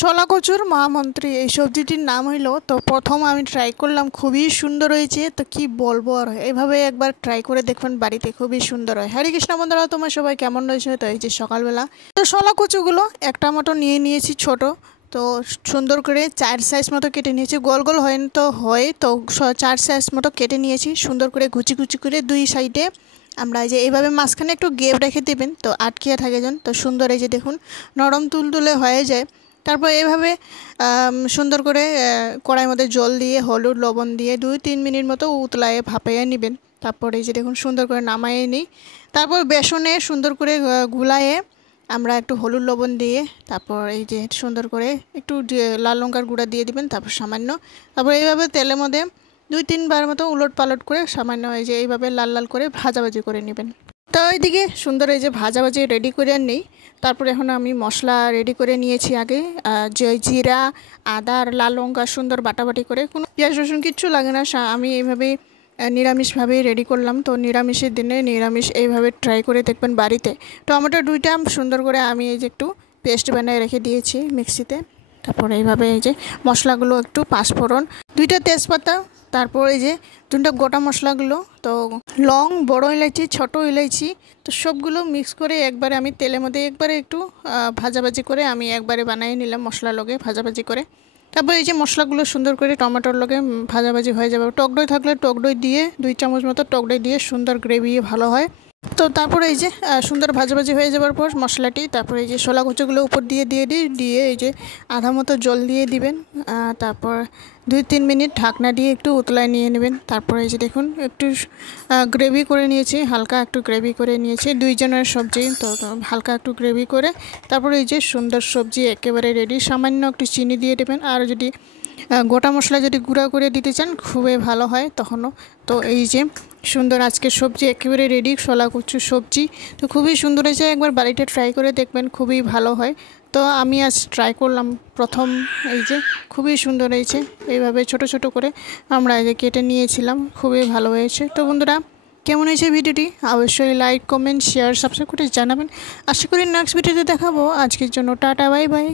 শলা কচুর মহামন্ত্রী এই সবজিটির নাম হইল। তো প্রথম আমি ট্রাই করলাম, খুবই সুন্দর হয়েছে। তো কি বলবো আর, এভাবে একবার ট্রাই করে দেখবেন বাড়িতে, খুবই সুন্দর হয়। হরে কৃষ্ণ বন্ধুরা, তোমার সবাই কেমন রয়েছে? তো এই যে সকালবেলা তো শলা কচুগুলো একটা মতো নিয়ে নিয়েছি ছোট। তো সুন্দর করে 4 সাইজ মতো কেটে নিয়েছি, গোল গোল হয় তো হয় তো 4 সাইজ মতো কেটে নিয়েছি সুন্দর করে কুচি কুচি করে। দুই সাইডে আমরা এই যে এইভাবে মাঝখানে একটু গেপ রেখে দেবেন, তো আটকিয়ে থাকে যেন। তো সুন্দর এই যে দেখুন নরম তুলতুলে হয়ে যায়। তারপর এভাবে সুন্দর করে কড়াইয়ের মধ্যে জল দিয়ে হলুদ লবণ দিয়ে 2-3 মিনিট মতো উতলায়ে ভাপাইয়ে নেবেন। তারপর এই যে দেখুন সুন্দর করে নামাইয়ে নিই। তারপর বেসনে সুন্দর করে গুলায়ে আমরা একটু হলুদ লবণ দিয়ে, তারপর এই যে সুন্দর করে একটু লাল লঙ্কার গুঁড়া দিয়ে দিবেন। তারপর সামান্য, তারপর এইভাবে তেলের মধ্যে 2-3 বার মতো উলট পালট করে সামান্য এই যে এইভাবে লাল লাল করে ভাজাভাজি করে নেবেন। তো এইদিকে সুন্দর এই যে ভাজাভাজি রেডি করে নিই। তারপরে এখন আমি মশলা রেডি করে নিয়েছি আগে, যে জিরা আদা আর লাল লঙ্কা সুন্দর বাটাবাটি করে, কোনো পেঁয়াজ রসুন কিচ্ছু লাগে না। আমি এইভাবেই নিরামিষভাবেই রেডি করলাম। তো নিরামিষের দিনে নিরামিষ এইভাবে ট্রাই করে দেখবেন বাড়িতে। টমেটো 2টা সুন্দর করে আমি এই যে একটু পেস্ট বানিয়ে রেখে দিয়েছি মিক্সিতে। তারপরে এইভাবে এই যে মশলাগুলো একটু পাঁচফোড়ন, 2টা তেজপাতা, তারপর এই যে 2টা গোটা মশলাগুলো, তো লং, বড় ইলাইচি, ছোট ইলাইচি, তো সবগুলো মিক্স করে একবারে আমি তেলের মধ্যে একবারে একটু ভাজাভাজি করে আমি একবারে বানিয়ে নিলাম মশলার লগে ভাজাভাজি করে। তারপর এই যে মশলাগুলো সুন্দর করে টমেটোর লগে ভাজাভাজি হয়ে যাবে। টক দই থাকলে টক দই দিয়ে 2 চামচ মতো টক দই দিয়ে সুন্দর গ্রেভি ভালো হয়। তো তারপরে এই যে সুন্দর ভাজাভাজি হয়ে যাওয়ার পর মশলাটি, তারপরে এই যে শলা কচুগুলো উপর দিয়ে এই যে আধা মতো জল দিয়ে দিবেন। তারপর 2-3 মিনিট ঢাকনা দিয়ে একটু উতলায় নিয়ে নেবেন। তারপরে এই যে দেখুন একটু গ্রেভি করে নিয়েছি, হালকা একটু গ্রেভি করে নিয়েছি, 2 জনের সবজি তো হালকা একটু গ্রেভি করে। তারপরে এই যে সুন্দর সবজি একেবারে রেডি। সামান্য একটু চিনি দিয়ে দেবেন, আর যদি গোটা মশলা যদি গুঁড়া করে দিতে চান খুবই ভালো হয় তখনও। তো এই যে সুন্দর আজকের সবজি একেবারে রেডি, শলা কচুর সবজি। তো খুবই সুন্দর হয়েছে, একবার বাড়িতে ট্রাই করে দেখবেন, খুবই ভালো হয়। তো আমি আজ ট্রাই করলাম প্রথম, এই যে খুবই সুন্দর হয়েছে। এইভাবে ছোট ছোট করে আমরা এই যে কেটে নিয়েছিলাম, খুবই ভালো হয়েছে। তো বন্ধুরা, কেমন হয়েছে ভিডিওটি অবশ্যই লাইক কমেন্ট শেয়ার সাবস্ক্রাইব করে জানাবেন। আশা করি নেক্সট ভিডিওতে দেখাবো। আজকের জন্য টাটা, বাই বাই।